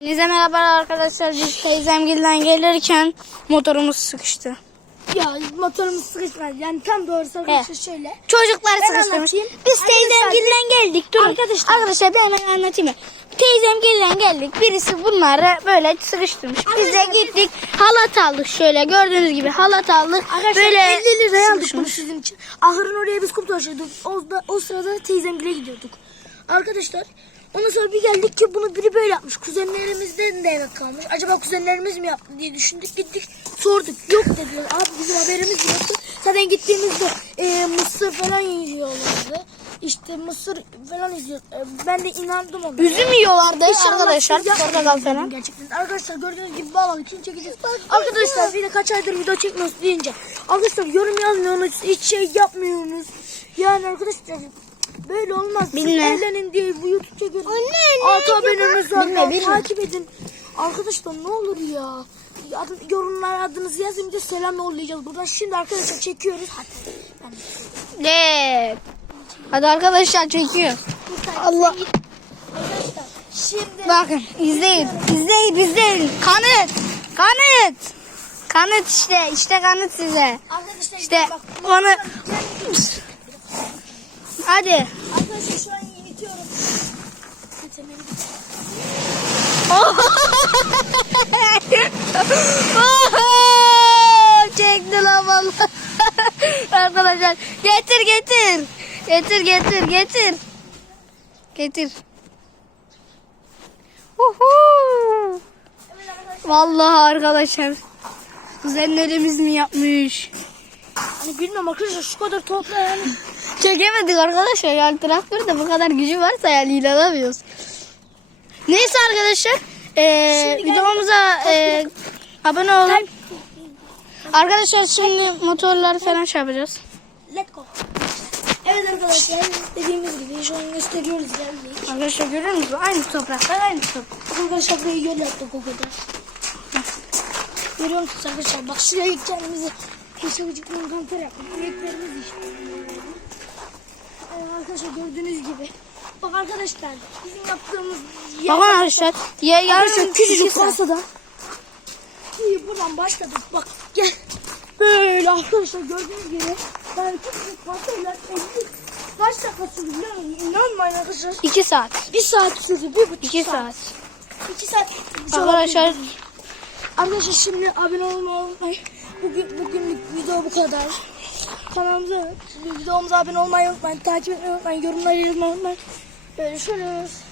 Hepinize merhaba arkadaşlar. Biz teyzemgilden gelirken motorumuz sıkıştı. Ya motorumuz sıkışmadı. Yani tam doğrusu arkadaşlar şöyle. Çocuklar Ben sıkıştırmış. anlatayım. Biz teyzemgilden geldik. Durun. Arkadaşlar. Arkadaşlar ben hemen anlatayım. Teyzemgilden geldik. Birisi bunları böyle sıkıştırmış. Biz de gittik. Halat aldık şöyle. Gördüğünüz gibi halat aldık. Arkadaşlar böyle 50 liraya aldık bunu sizin için. Ahırın oraya biz kum taşıyorduk. O, da, o sırada teyzemgile gidiyorduk. Arkadaşlar ondan sonra bir geldik ki bunu biri böyle yapmış. Kuzenlerimizden de evet kalmış. Acaba kuzenlerimiz mi yaptı diye düşündük. Gittik sorduk. Yok dediler. Abi bizim haberimiz yoktu. Zaten gittiğimizde e, mısır falan yiyorlardı. İşte mısır falan izliyor. E, ben de inandım ona. Üzüm yiyorlardı İnşallah arkadaşlar. Portakal falan. Gerçekten. Arkadaşlar gördüğünüz gibi bağladık. Şimdi çekeceğiz. Arkadaşlar bir de kaç aydır video çekmiyoruz deyince. Arkadaşlar yorum yazmıyorsunuz. Hiç şey yapmıyorsunuz. Yani arkadaşlar böyle olmaz. Siz Bilme. evlenin diye bu YouTube çekiyoruz. Anne, Altı abonemiz var. Bilme, bilme. Takip edin. Arkadaşlar ne olur ya. Adı, yorumlara adınızı yazın bir de selam yollayacağız. Buradan şimdi arkadaşlar çekiyoruz. Hadi. Evet. Hadi arkadaşlar çekiyor. Allah. Arkadaşlar şimdi Bakın izleyin. İzleyin izleyin. Kanıt. Kanıt. Kanıt işte. işte kanıt size. arkadaşlar İşte bak, onu hadi. Arkadaşlar şu an yönetiyorum. Temeli Çekti lan vallahi. Arkadaşlar getir getir. Getir getir getir. Getir. Uhu. Vallahi arkadaşlar. Kuzenlerimiz mi yapmış? Hani bilmem arkadaşlar şu kadar topla yani. Çekemedik arkadaşlar. Yani traktörde bu kadar gücü varsa yani inanamıyoruz. Neyse arkadaşlar. gel- videomuza eee, abone olun. Arkadaşlar şimdi motorlar falan şey yapacağız. Let go. Evet arkadaşlar dediğimiz gibi şu an gösteriyoruz gelmeyi. Arkadaşlar görüyor musunuz? Aynı topraklar aynı toprak. Arkadaşlar burayı yol yaptık o kadar. Görüyor musunuz arkadaşlar? Bak şuraya kendimizi Yeşilciklerin kantar yaptık. Projektlerimiz işte. Evet arkadaşlar gördüğünüz gibi. Bak arkadaşlar bizim yaptığımız yer... Bakın arkadaşlar. Ya, yarın küçücük parsada. İyi buradan başladık. Bak gel. Böyle arkadaşlar gördüğünüz gibi. Yani küçücük parsayla 50 kaç dakika sürdü biliyor musun? İnanmayın arkadaşlar. 2 saat. Bir saat sürdü. Bir buçuk 2 saat. saat. İki saat. Arkadaşlar Arkadaşlar şimdi abone olmayı unutmayın. Bugün, bugünlük video bu kadar. Kanalımıza, videomuza abone olmayı unutmayın. Takip etmeyi unutmayın. Yorumları yazmayı unutmayın. Görüşürüz.